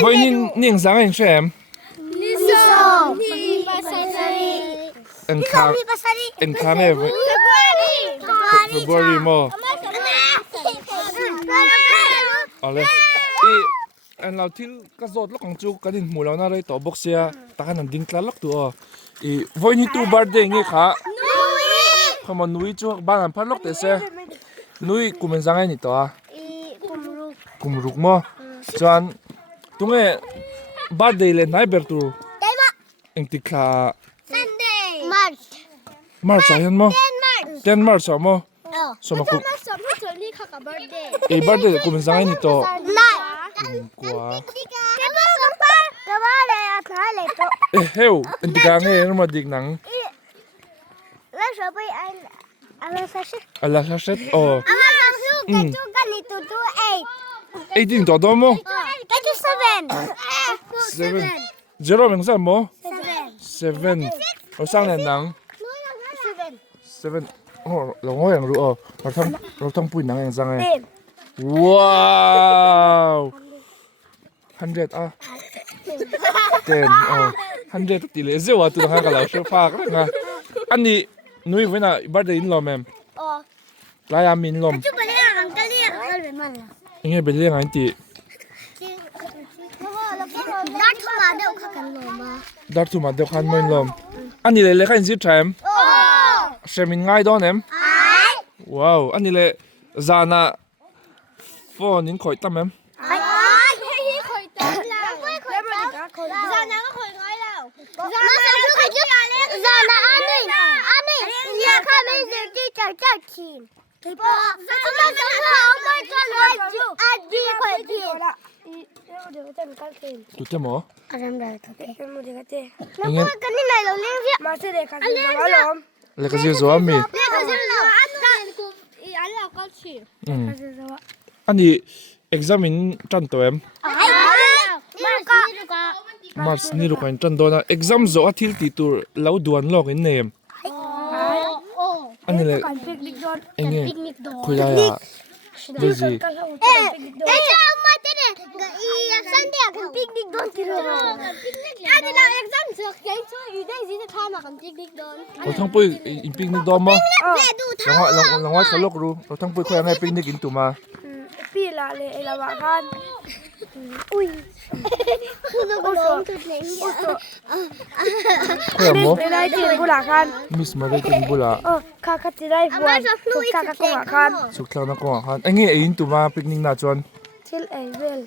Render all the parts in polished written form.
Voi ning sang anh xem. En khang em February mo. Ole. En lau thil ka zot lok ang chu kanin mulaw na rai to boxia takan ang ding tlalak tu o. Voi ni tu birthday nge kha. Khama nui chu ban an phalok te se. Nui kumen sang ai ni to a. Kumruk mo. Chuan tunge birthday le nai ber tu. Eng tikha March ayan mo. 10 March mo. So maku. Birthday kumen sang ai ni to. Kuwa. Heu, hindi ka ngayon madig ng ala sachet. Oh. 18 todo mo. 7. Zero meng saan mo? 7. O sang len ng 7. Oh, longo yang ru oh. Rothangpuia nang yang sang eh. Wow. 100 ah. 10 oh. 100 ti le zewa tu ha ka la sho pa ka nga. Ani nui vena birthday in lo mem. Oh. La ya min lom. Inge beli ngai ti. Dar tu ma de khan moin lom. Ani le khan zi time. Oh. Shemin ngai don em. Wow, ani le zana phone in khoi tam em. Tu te mo? Le ka zo ami. Ani examine tan to em. Mars ni ru kain tan do na exam zo athil ti tur lau duan log in name. Ani le enge khoya ya deji Rothangpuia in picnic do mo. Langwa salok ru Rothangpuia khoya ngai picnic in tu ma. Pila le elawa kan. Ui. Khoya mo. Dai tin bula kan. Miss ma dai tin bula. Oh, ka ti dai buan. Ka ko kan. Sukla na ko kan. Enge in tu ma picnic na chon. Til ai vel.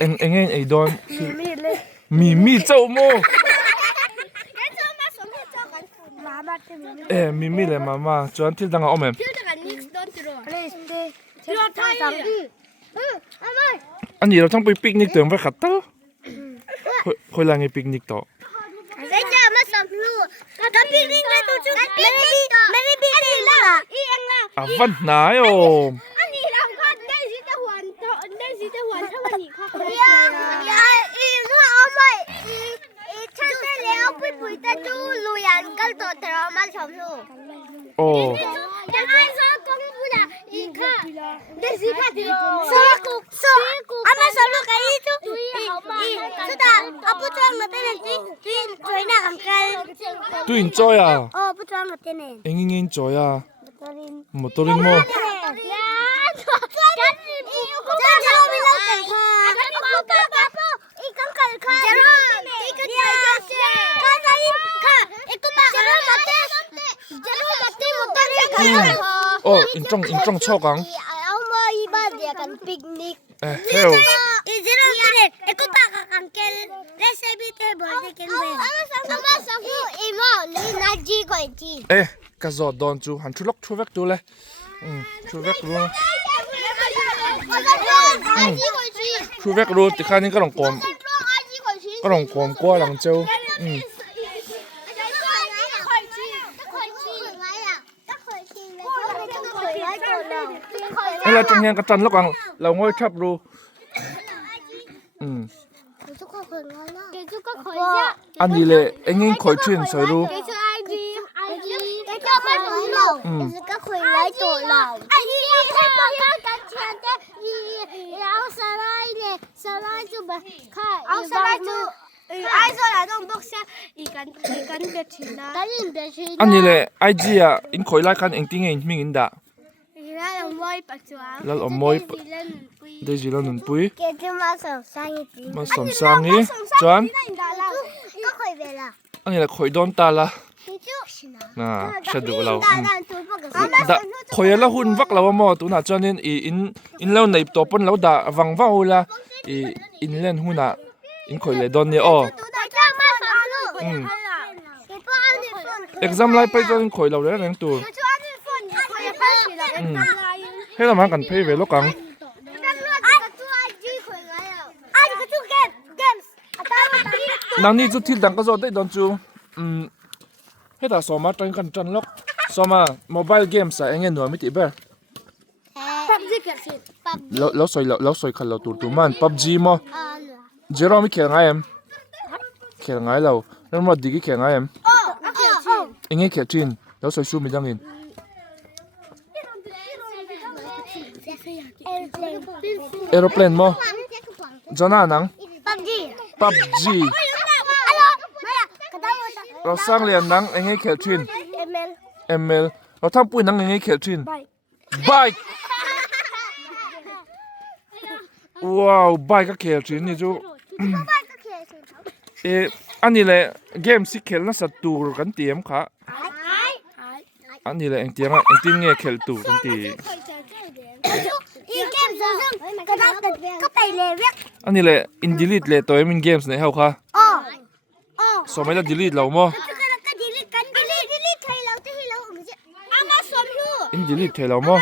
Enge ai don. Mi le. Mi chau mo. Mi le mama chon til danga omem. Anh gì đâu trong picnic tưởng phải khát tao, khôi là ngày picnic đó. À vẫn nãy ôm. Ồ. Tu enjoy à? Anh enjoy à? Motorin mo. Oh, in trong cho gang. Picnic. Heo. Cái giọt đòn chú hắn chú lóc chú vét chú le. Chú vét luôn. Chú vét luôn thì khai nên cái đồng còm qua lằng châu. Hay là trong nhà cái chân lúc bằng là ngôi tháp rồi. Anh đi lệ anh ấy khỏi chuyện soi rồi. สลายจูบค่ะเอาสลายจูไอ้สลายต้องบอกเสียอีกันเบ็ดชินะกันเบ็ดชินะอันนี้แหละไอเจียอินคอยไล่กันเองติ้งเองมิงอินดาแล้วเราไม่ปัจจุบันแล้วเราไม่ได้จีแล้วหนุนปุยเกิดมาสองสร้างอีกมาสมสร้างนี้จวนก็คอยเวลาอันนี้แหละคอยโดนตาละน่าเฉดูเราดะคอยละหุ่นวักเราว่าหมอตัวน่ะจวนนี้อินเล่าในตัวปนเราด่าวังว่าละอินเล่นหุ่นน่ะอินคอยเลยโดนเนี่ยอ้อexam ไล่ไปจนคอยเราเลยแรงตัวให้เรามากันเพย์เวลกังนังนี่จุดที่ดังก็จะได้โดนจูให้แต่สมาร์ทกันจันล็อกสมาโมบายเกมส์เองเงี้ยหน่วยไม่ติดเบอร์แล้วสวยขันเราตัวมัน PUBG มั้งเจอเราไม่เขียนไงเอ็มเขียนไงเราแล้วมาดีกี่เขียนไงเอ็มเองเงี้ยเขียนจีนแล้วสวยสู้ไม่ดังอินเอโรเพลนมั้งจอน่านัง PUBG เราสร้างเรียนนังเองเงี้ยเขียนจีน ML เราทำปุ๋ยนังเองเงี้ยเขียนจีน Bike ว้าวไบค์ก็เขียนจีนนี่จูอันนี้แหละเกมสิเขียนน่าสตูกันเตรียมค่ะอันนี้แหละเองเตรียมเองติ้งเงี้ยเขียนตูกันตีอันนี้แหละอินดิลิทเลยตัวมินเกมส์ในเฮาค่ะสมัยเราดิลิทเรามั้งอินดิลิทเรามั้ง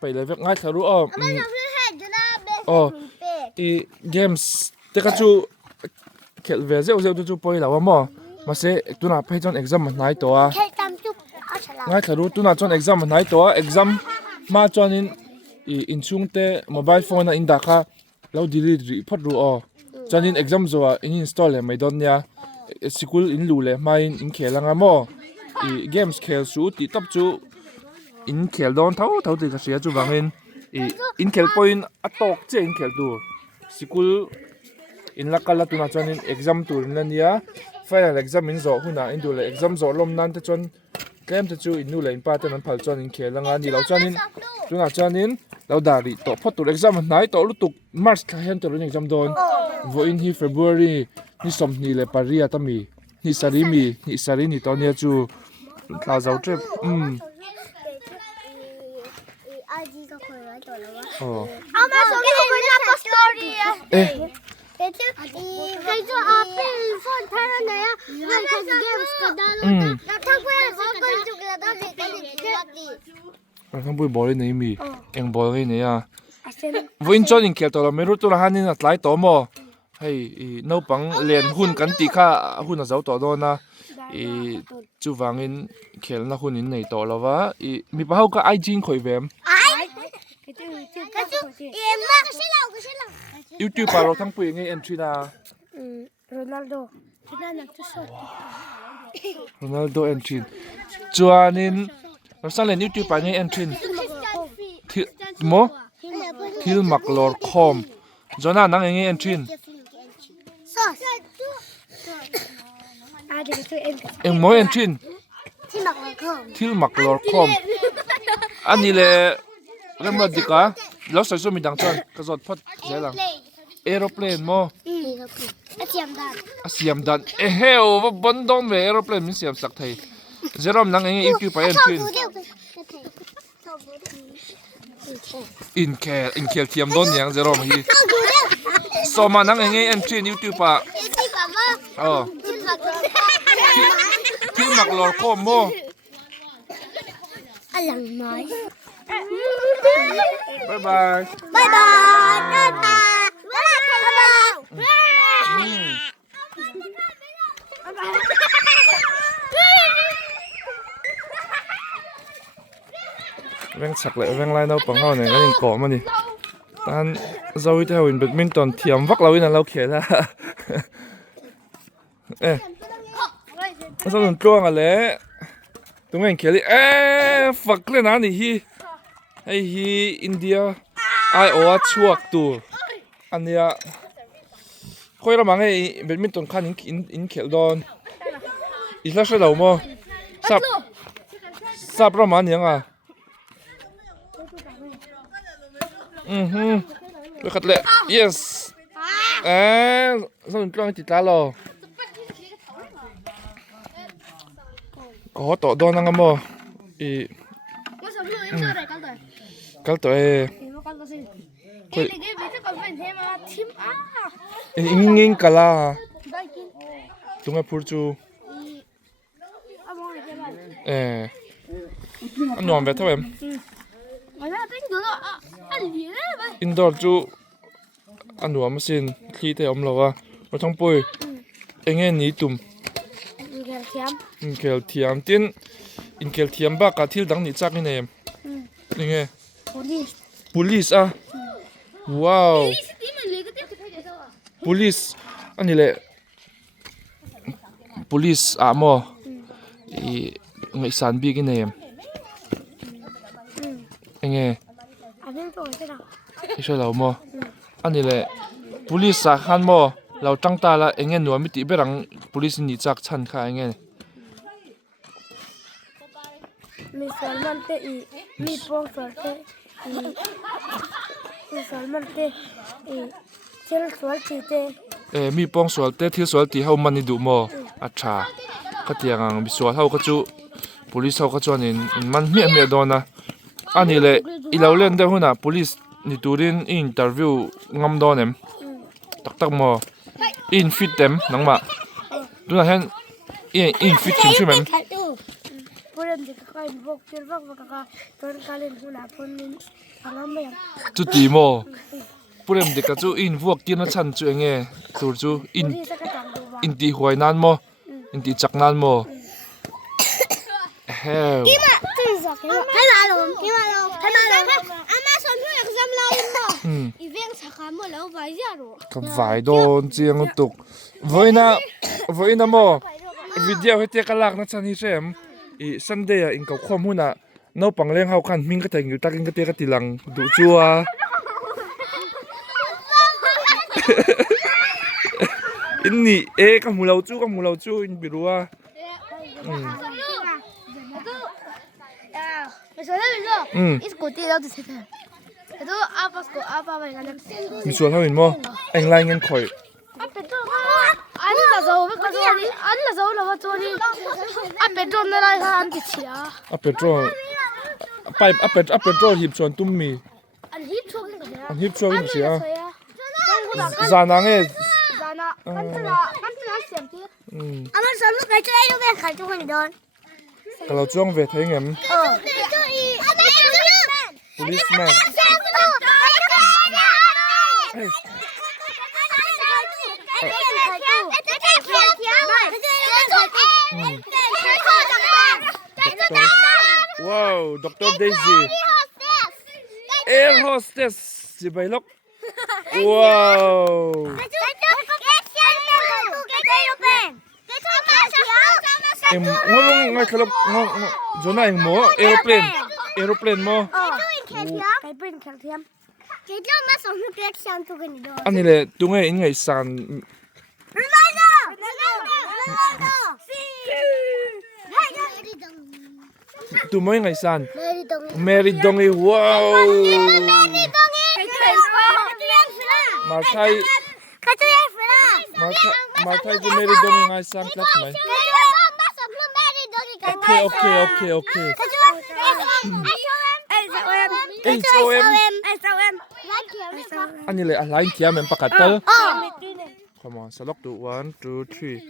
ไปเลยเว็บง่ายทะลุอีเกมส์แต่ก็จูเขียนเวเซลจูปอยแล้วว่ามั้งมาเสกตัวน่ะไปจน exam มันไหนตัวง่ายทะลุตัวน่ะจน exam มันไหนตัว exam มาจนอินช่วงเตะ mobile phone น่ะอินดาค่ะแล้วดีลีรีพอดรู้จนexam จัวอิน install เลยไม่โดนเนี่ยสกุลอินรู้เลยไม่อินเขียนแล้วงั้นมั้งเกมส์เขียนสูติตับจูอินเขียนโดนเท่าที่กระเสียจูบางอินเขียนพออินอัตโตกเจอินเขียนดูสกุลอินลักกันละตัวน่ะจนexam ตัวนั้นเนี่ยfinal exam อินโซหุ่นน่ะอินดูเลย exam โซลมนั้นแต่จนเกมแต่จูอินดูเลยอินป้าแต่นั้นพัลจนอินเขียนแล้วงั้นนี่เราจนตัวน่ะจนเราด่าดิต่อพอตัว exam มันไหนต่อลุตุก March แค่ตัวเรื่อง exam โดนวันอินที่ February นี่สมนี่เลยปารีสตั้มนี่สารีนี่สารีนี่ตอนนี้จูคลาสเอาเจ็บเอามาส่งให้คุณนับสตอรี่ใครจะเอาเป็นฟอนท่าไหนอ่ะใครจะเกมส์กันได้แล้วทั้งเพื่อนสองคนจุกแล้วต้องเด็กกันดีทั้งบุยบอลนี่มีเอ็งบอลนี่เนี่ยวันจอนิงเขียนตัวเราไม่รู้ตัวละหันนี่นัดไล่ตัวมั้งให้น้าปังเรียนหุ่นกันตีข้าหุ่นน่ะเจ้าตัวโดนนะจูวังอินเขียนนะหุ่นอินในตัวเราว่ามีป้าเขาก็ไอจีนคอยเวมYouTube ปาเราทั้งปุยไงเอ็นทรีนาโรนัลโดเอ็นทรีจวนนินเราสั่งเล่น YouTube ไปไงเอ็นทรีที่โมที่มักลอร์คอมจวนนั่งไงเอ็นทรีเอ็งโมเอ็นทรีที่มักลอร์คอมอันนี้เลยเริ่มมาดีกว่าแล้วใส่ส้มมีดังจนกระสอบพัดใช่หรือเอโรเพลนมั้งเสียมดันเฮ้ยว่าบนดงเวเอโรเพลนมีเสียมสักทีเจอร์มนั่งเองยูทูบไปเอ็นทรีอินเคลเทียมโดนยังเจอร์มฮีสมานั่งเองเอ็นทรียูทูบปะที่มักลอร์คอมมั้งอลังน้อย Bye bye. Bye bye. Bye bye. แวงฉักเลยแวงไล่เราปังเขาเนี่ยก็ยังเกาะมันนี่ตอนเราที่เราเห็นแบดมินตันเทียมวักเราเนี่ยเราเขียนละเอ๊ะเราต้องจ้วงอะไรตรงนี้เขียนเลยฝักเลยนะนี่ฮีไอ้ฮีอินเดียไอโอว่าชัวตัวอันเนี้ยค่อยระมังไอ้แบดมินตันคันอินเขียนโดนอีกแล้วใช่เรามั้งทราบประมาณยังอ่ะไปขัดเลย yes สนุนกล้องติดตาเราก็ต่อโดนนั่งกันมั้งอีกัลตัวคุยงิงกัลล่ะตรงนี้พูดจูอันนอนแบบเท่าไหร่อินดอร์จูอันนอนมาสินที่แต่อมเราว่าเราต้องปุยเองเงี้ยนี่ตุ่มอินเคลเทียมตินอินเคลเทียมบ้ากาทิลดังนี่จักนี่เนี่ยยังไงpolice อ่ะว้าว police อันนี้แหละ police อ่ะโมอีไงสันบีกินเนี่ยยังไงใช่เราโมอันนี้แหละ police สาขันโมเราตั้งตาละยังไงหนูไม่ติดไปหลัง police นี่จักชันค่ะยังไงมีสวนมันเตอีมีพวงสวนเตอีมีสวนมันเตอีเชลสวนตีเตมีปองสวนเตที่สวนตีเขามันนี่ดูโมอัชชาก็เตียงมีสวนเขาก็จู police เขาก็จวนนี่มันเมียโดนนะอันนี้แหละอีเราเล่นได้หัวหน้า police นี่ตูดินอินเตอร์วิวงำโดนเอ็มตักโมอินฟิตเต็มนังมาดูนะเห็นอินฟิตใช่ไหมจุดดีโมผู้เล่นเด็กก็จูอินพวกกินแล้วฉันจูเองตัวจูอินตีหวยนานโมอินตีจักนานโมเฮ้ยให้มาลงอามาสอนเพื่อนจำเราอีเวียงสักคำหมดแล้วไว้ยารู้ก็ไว้โดนเจียงตุกไว้นะโมวิดีโอให้เจ้ากันลักนะฉันที่เชื่อมอีซันเดย์อิงกับความหุ่นอะน้าปังเลี้ยงเขาคันมิงก็แต่งอยู่ตักอิงก็เตี้ยก็ตีหลังดูจัวอินนี่กับหมูเราจูอินบิรัวมีส่วนเท่าเห็นมั้งเอ็งไล่เงินคอยอันละโซ่เราว่าตัวนี้เป็ดโดนอะไรกันอันติดเชียเป็ดโดนไปเป็ดโดนหิบส่วนตุ้มมีอันฮิปช่วงนี้อันฮิบช่วงนี้เสียจานังกันตลาเสียงที่อามาสอนลูกใครจะได้ลูกแม่ใครจะคนโดนแต่เราจ้องเวทให้เงี้ยpoliceman wow Dr. Daisy air hostess si Bailok wow ngolong ngay kalap zona yang mo aeroplane mo ani le tungai in ngai san tu moi ngai san Mary Dongi wow Marthai ju Mary Dongi ngai san klat mai okay ani le alain kia men pakatal come on salok tu 1 2 3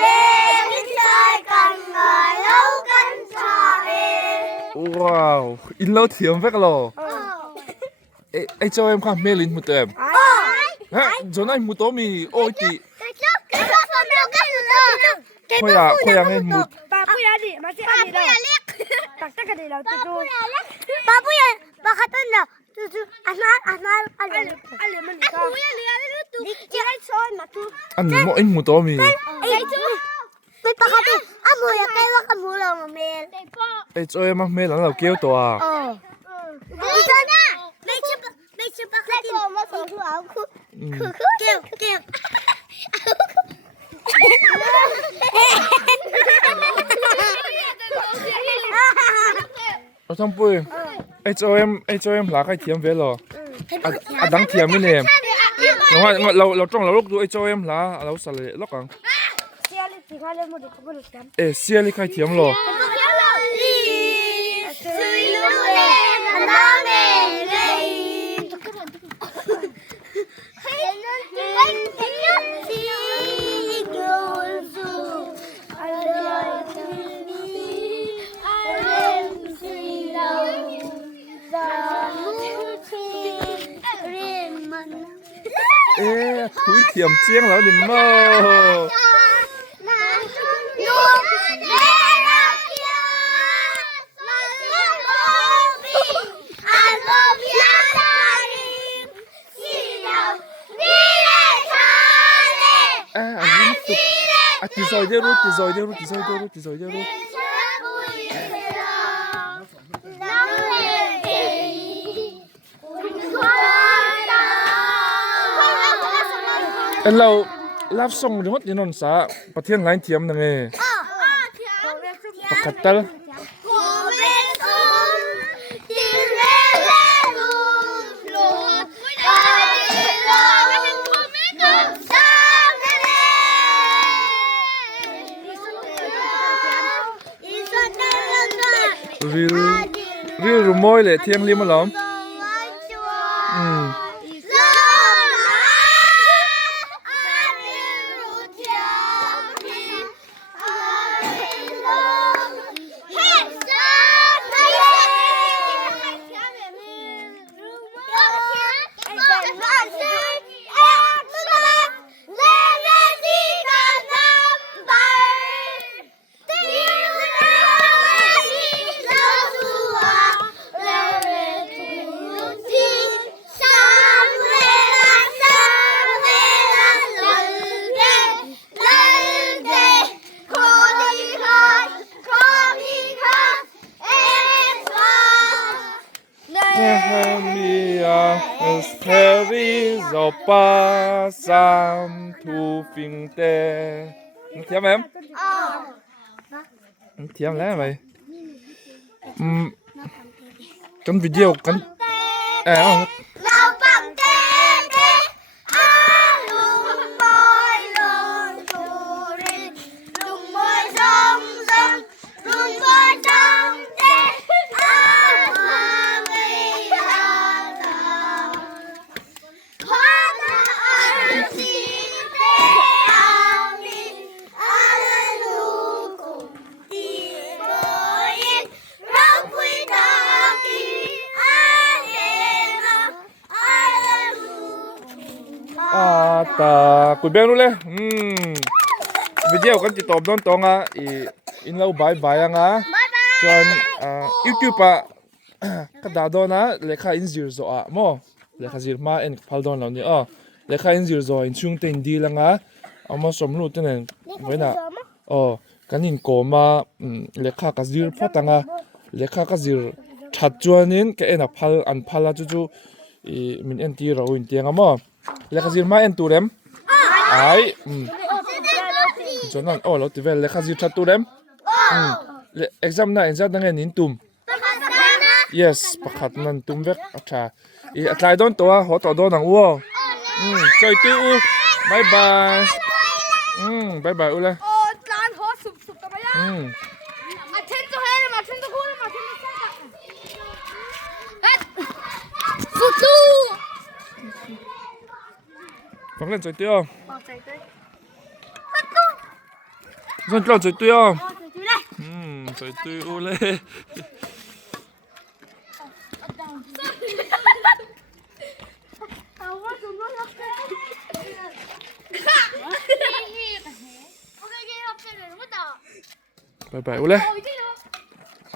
Yeah. ว้าวอินเราเทียมแวกหรอไอเจ้าเอ็มค่ะเมลินมุตเอ็มฮะจนไอมุตมีโอ้ยตีคุยอะไงมุต Papuya di, masih ada. Tak tak ada lah tu. Papuya, bakatan na. Anak, Ale mana? Papuya lihat tu. Jangan soal matu. อันนี้มั้งไอมุตมี May bakatan. Amo ya kay wa kamula mo mel. ไอเจ้าเอ็มเมลันเราเกี่ยวตัว Ito na. May bakatan. Kêu. Rothangpuiaไอเจ้าเอ็มหลักไอเทียมเวลหรอดังเทียมไม่เนี่ยเราจ้องเราลูกดูไอเจ้าเอ็มหลักเราสั่นเลยล็อกกัน Siapa tinggal lemu di kebun kan? เสียลิใครเทียมหรอ ถุยเทียมเจียงแล้วดิมอตีซอยเดียวรู้เราลาบส่งที่ฮอตที่นนท์สาประเทศไหนเทียมนั่งเองประคัตเตลรีรู้มวยเลยเที่ยงริมมาหรอ3 phiên tê thiếm em thiếm lẽ vậy cái video cái ta cùi bèo luôn video kan chỉ tóm đón tông à in lâu bye ang à chọn YouTube à cái đào đón à lấy khai in zero zo à mo lấy khai zero mà in phal đón lâu nè lấy khai in zero zo in chung tên đi lang à mà sớm luôn tên này vậy nè cái in cổ mà lấy khai cái zero phát tăng à lấy khai cái zero chặt chuan in cái en à phal à chú mình en ti rồi in tiếng à mo lấy khai zero mà en tu dem ai cho nên lâu thì về lấy khai zero chặt tu dem exam na exam na ngayon tum yes pakat nan tum vek acha atlay don to hot don ang uo chơi tu bye bye bye bye ula Tlan ho sup ka ba ya? Achen to he ma chen to ko ma chen to Futu Phóng lên chơi tiêu Dân cho chơi tiêu chơi tiêu ule 拜拜，我来。